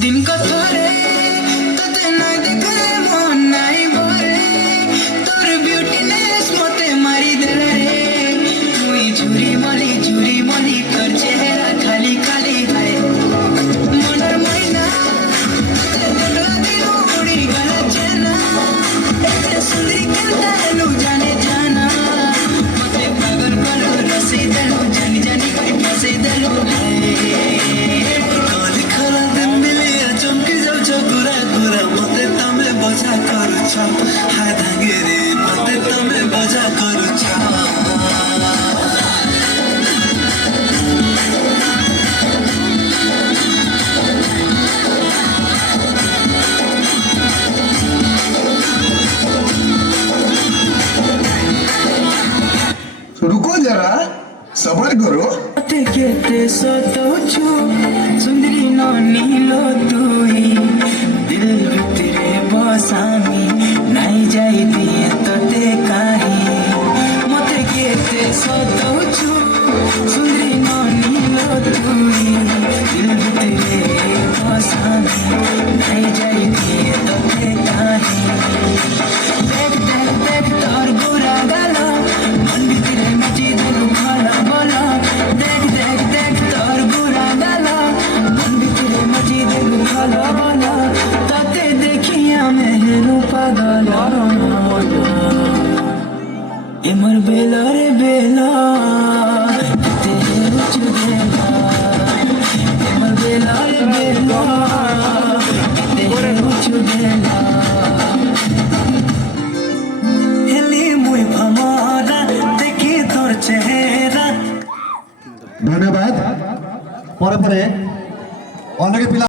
दिन को थोरे तोते ना देखले मन नाई भरे तोर ब्यूटीनेस मते मारी देले रे मुई झुरी मली कर चेहरा खाली खाली है मनर मैना ते देखला दिनो उड़ी गला चेना एते सुंदरी केनता हेलु जाने जाना मते पागल कलो रसी देलु जानी जानी कर फसे देलु हाय धांगेरे मते तमे बजा करूछ रुको जरा सबर करो ते केते सतोछु सुंदरी ननी लो तुई दिल भितरे बसामी नाई जाई दिए तोते काही मते केते सतोछु सुंदरी ननी लो तुई दिल भितरे बसामी नाई जाई दिए तोते काही देख देख देख तोर गोरा गाला मन भितरे मची देलु खाला बोला देख देख देख तोर गोरा गाला मन भितरे मची देलु खाला बोला तते देखिया मैं हेलु पागल एमर बेला रे बेला ते हेलु चुदेला एमर बेला रे बेला ते हेलु चुदेला हेली मुई भमरा देखी तोर चेहरा धन्यवाद। परे परे अनेक पिला